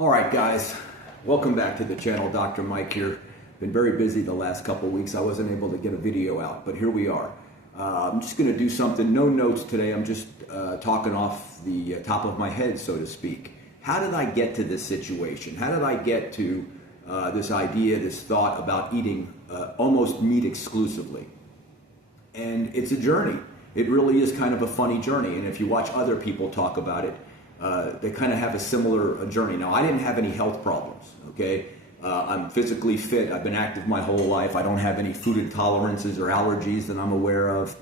All right, guys, welcome back to the channel. Dr. Mike here. Been very busy the last couple weeks. I wasn't able to get a video out, but here we are. I'm just going to do something, no notes today. I'm just talking off the top of my head, so to speak. How did I get to this situation? How did I get to this idea, this thought about eating almost meat exclusively? And it's a journey. It really is kind of a funny journey. And if you watch other people talk about it, they kind of have a similar journey. Now, I didn't have any health problems, okay? I'm physically fit. I've been active my whole life. I don't have any food intolerances or allergies that I'm aware of.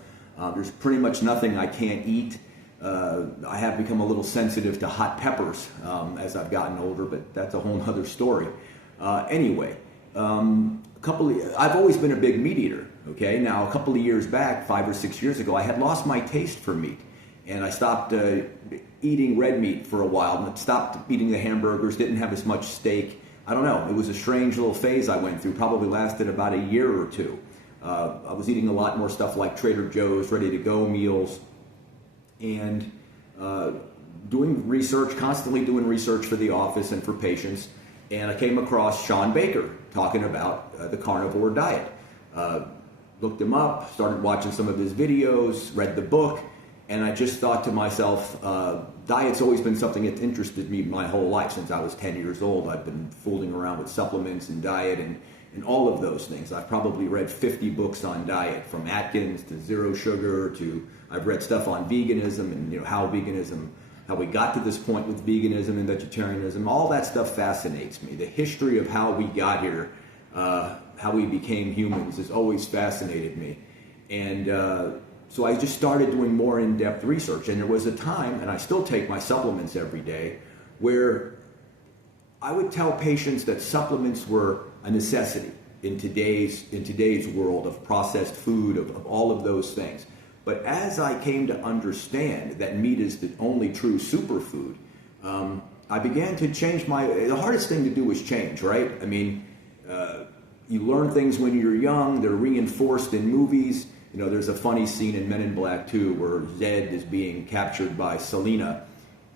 There's pretty much nothing I can't eat. I have become a little sensitive to hot peppers as I've gotten older, but that's a whole other story. Anyway, I've always been a big meat eater, okay? Now, a couple of years back, 5 or 6 years ago, I had lost my taste for meat. And I stopped eating red meat for a while, and stopped eating the hamburgers, didn't have as much steak. I don't know, it was a strange little phase I went through, probably lasted about a year or two. I was eating a lot more stuff like Trader Joe's, ready-to-go meals, and doing research, constantly doing research for the office and for patients, and I came across Shawn Baker talking about the carnivore diet. Looked him up, started watching some of his videos, read the book, and I just thought to myself, diet's always been something that's interested me my whole life. Since I was 10 years old, I've been fooling around with supplements and diet and all of those things. I've probably read 50 books on diet, from Atkins to Zero Sugar to, I've read stuff on veganism and how we got to this point with veganism and vegetarianism. All that stuff fascinates me. The history of how we got here, how we became humans, has always fascinated me. And so I just started doing more in-depth research, and there was a time, and I still take my supplements every day, where I would tell patients that supplements were a necessity in today's world of processed food, of all of those things. But as I came to understand that meat is the only true superfood, I began to change the hardest thing to do is change, right? I mean, you learn things when you're young, they're reinforced in movies. There's a funny scene in Men in Black 2 where Zed is being captured by Selena,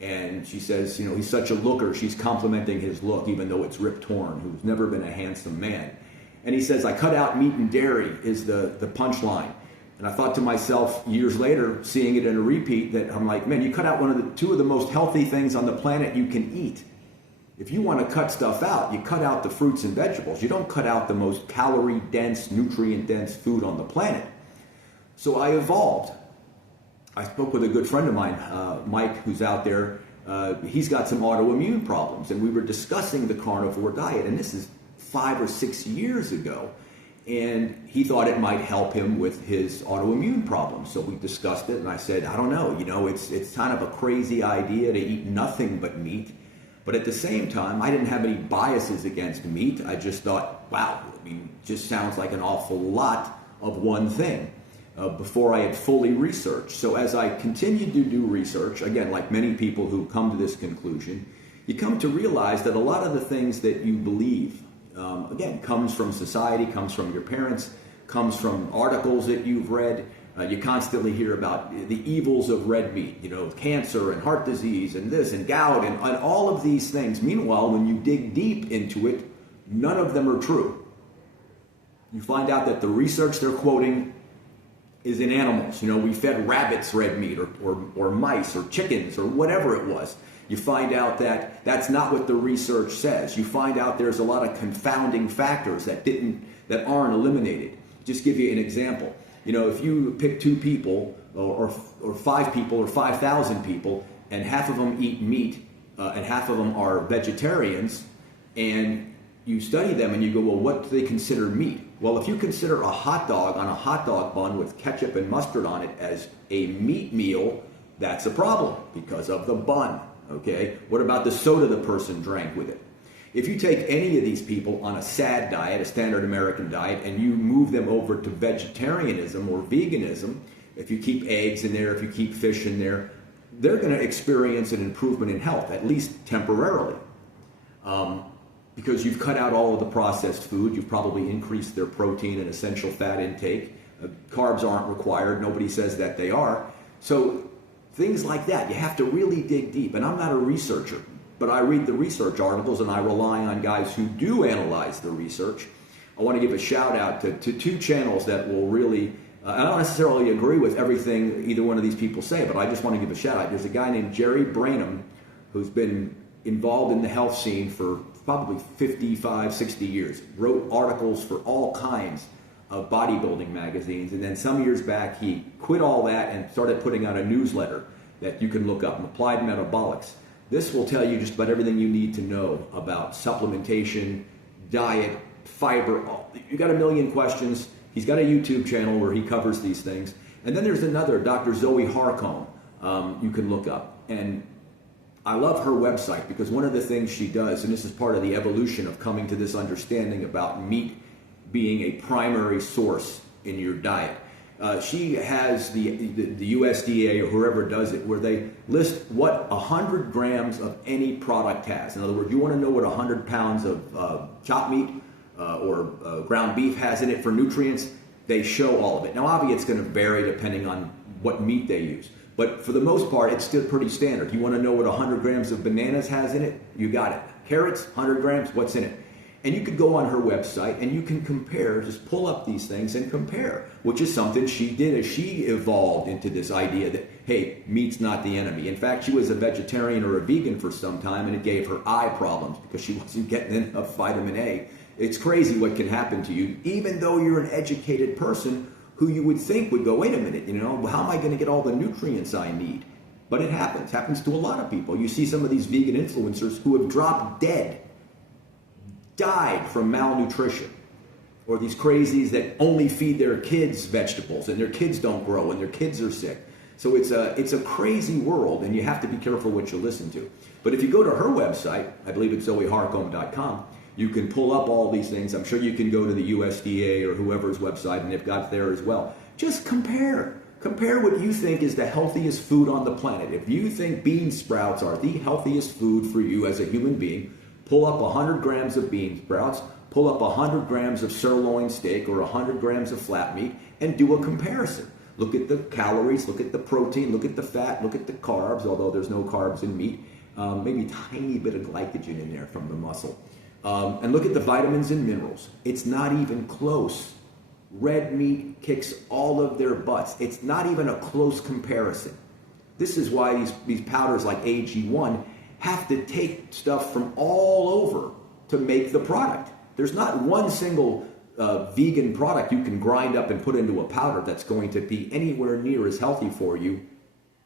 and she says, he's such a looker. She's complimenting his look, even though it's Rip Torn, who's never been a handsome man. And he says, I cut out meat and dairy, is the punchline. And I thought to myself years later, seeing it in a repeat, that I'm like, man, you cut out two of the most healthy things on the planet you can eat. If you want to cut stuff out, you cut out the fruits and vegetables. You don't cut out the most calorie-dense, nutrient-dense food on the planet. So I evolved. I spoke with a good friend of mine, Mike, who's out there. He's got some autoimmune problems, and we were discussing the carnivore diet, and this is 5 or 6 years ago. And he thought it might help him with his autoimmune problems. So we discussed it, and I said, I don't know, it's kind of a crazy idea to eat nothing but meat. But at the same time, I didn't have any biases against meat. I just thought, wow, just sounds like an awful lot of one thing. Before I had fully researched. So as I continued to do research, again, like many people who come to this conclusion, you come to realize that a lot of the things that you believe, again, comes from society, comes from your parents, comes from articles that you've read. You constantly hear about the evils of red meat, cancer and heart disease and this and gout and all of these things. Meanwhile, when you dig deep into it, none of them are true. You find out that the research they're quoting is in animals. We fed rabbits red meat or mice or chickens or whatever it was. You find out that that's not what the research says. You find out there's a lot of confounding factors that aren't eliminated. Just give you an example. If you pick 2 people or 5 people or 5,000 people, and half of them eat meat and half of them are vegetarians, and you study them and you go, well, what do they consider meat? Well, if you consider a hot dog on a hot dog bun with ketchup and mustard on it as a meat meal, that's a problem because of the bun, okay? What about the soda the person drank with it? If you take any of these people on a SAD diet, a standard American diet, and you move them over to vegetarianism or veganism, if you keep eggs in there, if you keep fish in there, they're going to experience an improvement in health, at least temporarily. Because you've cut out all of the processed food, you've probably increased their protein and essential fat intake. Carbs aren't required, nobody says that they are. So things like that, you have to really dig deep. And I'm not a researcher. but I read the research articles and I rely on guys who do analyze the research. I want to give a shout out to two channels that will really, I don't necessarily agree with everything either one of these people say, but I just want to give a shout out. There's a guy named Jerry Branham who's been involved in the health scene for probably 55, 60 years, wrote articles for all kinds of bodybuilding magazines, and then some years back he quit all that and started putting out a newsletter that you can look up, Applied Metabolics. This will tell you just about everything you need to know about supplementation, diet, fiber. You got a million questions. He's got a YouTube channel where he covers these things. And then there's another, Dr. Zoe Harcombe, you can look up. And I love her website because one of the things she does, and this is part of the evolution of coming to this understanding about meat being a primary source in your diet. She has the USDA or whoever does it, where they list what 100 grams of any product has. In other words, you want to know what 100 pounds of chopped meat or ground beef has in it for nutrients, they show all of it. Now, obviously, it's going to vary depending on what meat they use. But for the most part, it's still pretty standard. You want to know what 100 grams of bananas has in it? You got it. Carrots, 100 grams, what's in it? And you could go on her website and you can compare, just pull up these things and compare, which is something she did as she evolved into this idea that, hey, meat's not the enemy. In fact, she was a vegetarian or a vegan for some time, and it gave her eye problems because she wasn't getting enough vitamin A. It's crazy what can happen to you, even though you're an educated person who you would think would go, wait a minute, how am I going to get all the nutrients I need? But it happens to a lot of people. You see some of these vegan influencers who have dropped dead, died from malnutrition, or these crazies that only feed their kids vegetables and their kids don't grow and their kids are sick. So it's a crazy world, and you have to be careful what you listen to. But if you go to her website, I believe it's zoeharcombe.com, you can pull up all these things. I'm sure you can go to the USDA or whoever's website, and they've got there as well. Just compare. Compare what you think is the healthiest food on the planet. If you think bean sprouts are the healthiest food for you as a human being, pull up 100 grams of bean sprouts, pull up 100 grams of sirloin steak or 100 grams of flat meat, and do a comparison. Look at the calories, look at the protein, look at the fat, look at the carbs, although there's no carbs in meat. Maybe a tiny bit of glycogen in there from the muscle. And look at the vitamins and minerals. It's not even close. Red meat kicks all of their butts. It's not even a close comparison. This is why these powders like AG1 have to take stuff from all over to make the product. There's not one single vegan product you can grind up and put into a powder that's going to be anywhere near as healthy for you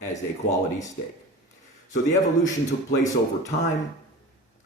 as a quality steak. So the evolution took place over time.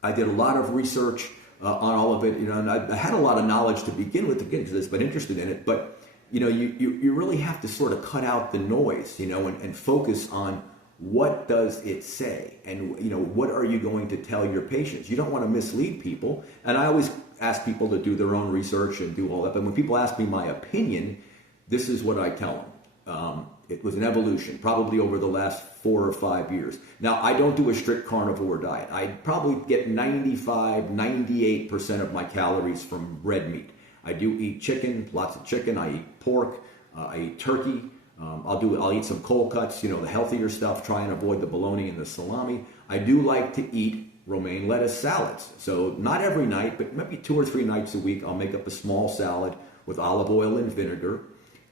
I did a lot of research on all of it, and I had a lot of knowledge to begin with to get into this, but interested in it. But you really have to sort of cut out the noise, and focus on what does it say, and what are you going to tell your patients. You don't want to mislead people, and I always ask people to do their own research and do all that. But when people ask me my opinion, this is what I tell them. It was an evolution, probably over the last 4 or 5 years. Now, I don't do a strict carnivore diet. I probably get 95, 98% of my calories from red meat. I do eat chicken, lots of chicken. I eat pork. I eat turkey. I'll eat some cold cuts, the healthier stuff, try and avoid the bologna and the salami. I do like to eat romaine lettuce salads. So not every night, but maybe 2 or 3 nights a week, I'll make up a small salad with olive oil and vinegar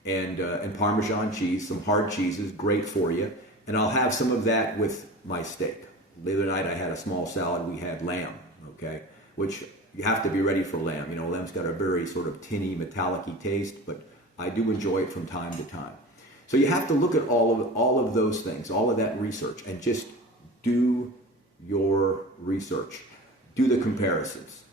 and Parmesan cheese, some hard cheeses, great for you. And I'll have some of that with my steak. The other night I had a small salad. We had lamb, okay, which you have to be ready for lamb. Lamb's got a very sort of tinny, metallic-y taste, but I do enjoy it from time to time. So you have to look at all of those things, all of that research, and just do your research. Do the comparisons.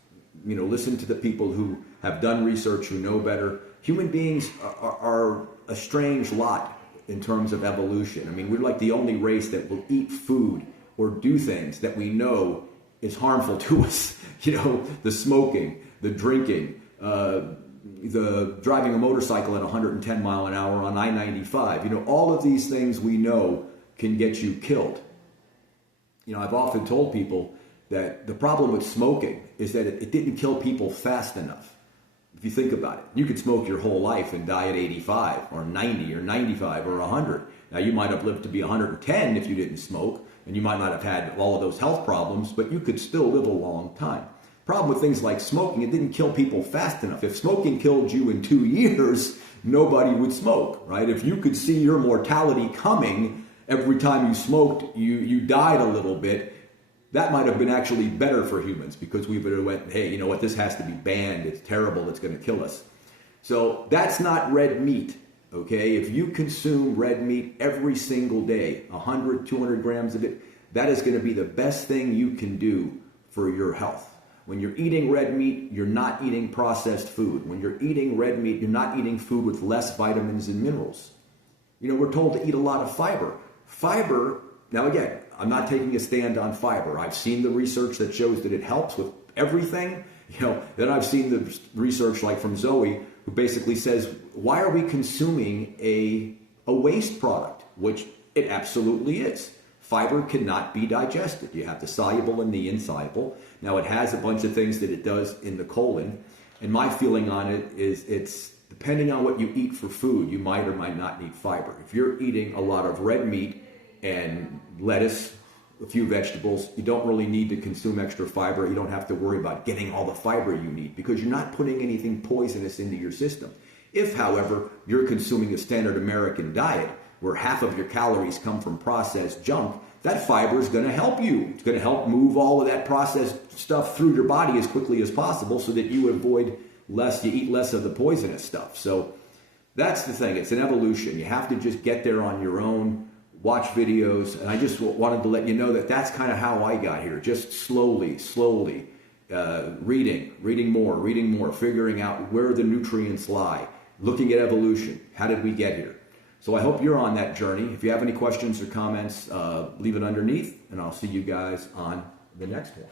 Listen to the people who have done research, who know better. Human beings are a strange lot in terms of evolution. I mean, we're like the only race that will eat food or do things that we know is harmful to us. The smoking, the drinking, the driving a motorcycle at 110 mile an hour on I-95. All of these things we know can get you killed. I've often told people that the problem with smoking is that it didn't kill people fast enough. If you think about it, you could smoke your whole life and die at 85 or 90 or 95 or 100. Now, you might have lived to be 110 if you didn't smoke. and you might not have had all of those health problems, but you could still live a long time. Problem with things like smoking, it didn't kill people fast enough. If smoking killed you in 2 years, nobody would smoke, right? If you could see your mortality coming every time you smoked, you died a little bit, that might have been actually better for humans, because we would have went, hey, you know what, this has to be banned. It's terrible. It's going to kill us. So that's not red meat, okay? If you consume red meat every single day, 100, 200 grams of it, that is going to be the best thing you can do for your health. When you're eating red meat, you're not eating processed food. When you're eating red meat, you're not eating food with less vitamins and minerals. You know, we're told to eat a lot of fiber. Fiber, now again, I'm not taking a stand on fiber. I've seen the research that shows that it helps with everything. You know, then I've seen the research like from Zoe, who basically says, why are we consuming a waste product? Which it absolutely is. Fiber cannot be digested. You have the soluble and the insoluble. Now, it has a bunch of things that it does in the colon. And my feeling on it is it's depending on what you eat for food, you might or might not need fiber. If you're eating a lot of red meat and lettuce, a few vegetables, you don't really need to consume extra fiber. You don't have to worry about getting all the fiber you need because you're not putting anything poisonous into your system. If, however, you're consuming a standard American diet, where half of your calories come from processed junk, that fiber is going to help you. It's going to help move all of that processed stuff through your body as quickly as possible so that you avoid less, you eat less of the poisonous stuff. So that's the thing. It's an evolution. You have to just get there on your own, watch videos. And I just wanted to let you know that that's kind of how I got here. Just slowly, reading more, figuring out where the nutrients lie, looking at evolution. How did we get here? So I hope you're on that journey. If you have any questions or comments, leave it underneath, and I'll see you guys on the next one.